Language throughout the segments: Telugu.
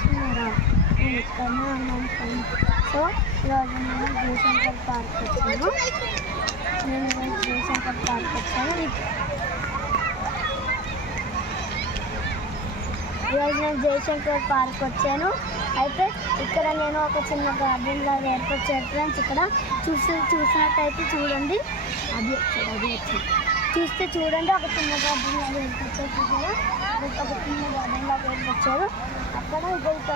చూస్తున్నారా, నేను ఇక్కడనే ఉన్నాను ఫ్రెండ్స్. సో ఈరోజు నేను జయశంకర్ పార్క్ వచ్చాను. జయశంకర్ పార్క్ వచ్చాను. అయితే ఇక్కడ నేను ఒక చిన్న గార్డెన్ లాగా ఏర్పాటు చేయాలి ఫ్రెండ్స్. ఇక్కడ చూసినట్టయితే చూడండి, అది చూడండి ఒక చిన్న గార్డెన్ లాగా ఏర్పాటు చేశారు. ఒక చిన్న గార్డెన్ లాగా ఏర్పరిచారు. అక్కడ ఇక్కడ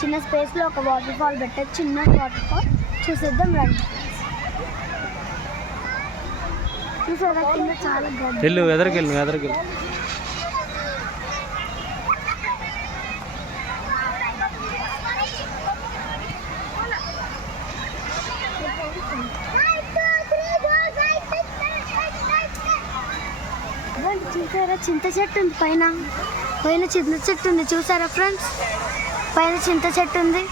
చిన్న స్పేస్లో ఒక వాటర్ ఫాల్ పెట్టారు. చిన్న వాటర్ ఫాల్ చూసేద్దాం రండి. చూసారా కింద చాలా వెళ్ళు ఎదరికెళ్ళు చూసారా చింత చెట్టు ఉంది, పైన చింత చెట్టు ఉంది. చూసారా ఫ్రెండ్స్, పైన చింత చెట్టు ఉంది.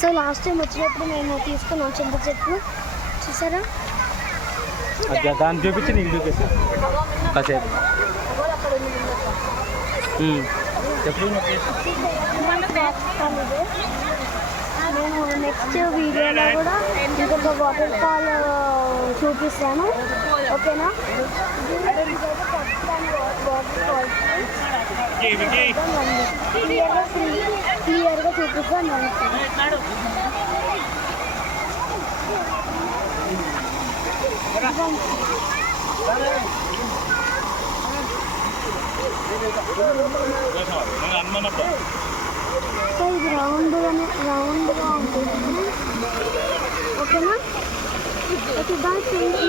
సో లాస్ట్ టైం వచ్చినప్పుడు మేము తీసుకున్నాం చింత చెట్టు. చూసారా, దాన్ని చూపించి నీకు చూపిస్తా కాసేపు. నేను నెక్స్ట్ వీడియోలో కూడా ఇంకొక వాటర్ ఫాల్ చూపిస్తాను, ఓకేనా? వాటర్ ఫాల్ క్లియర్గా చూపిస్తాను. ఇది రౌండ్గా ఉంటుంది, ఓకేనా? Okay bye friends.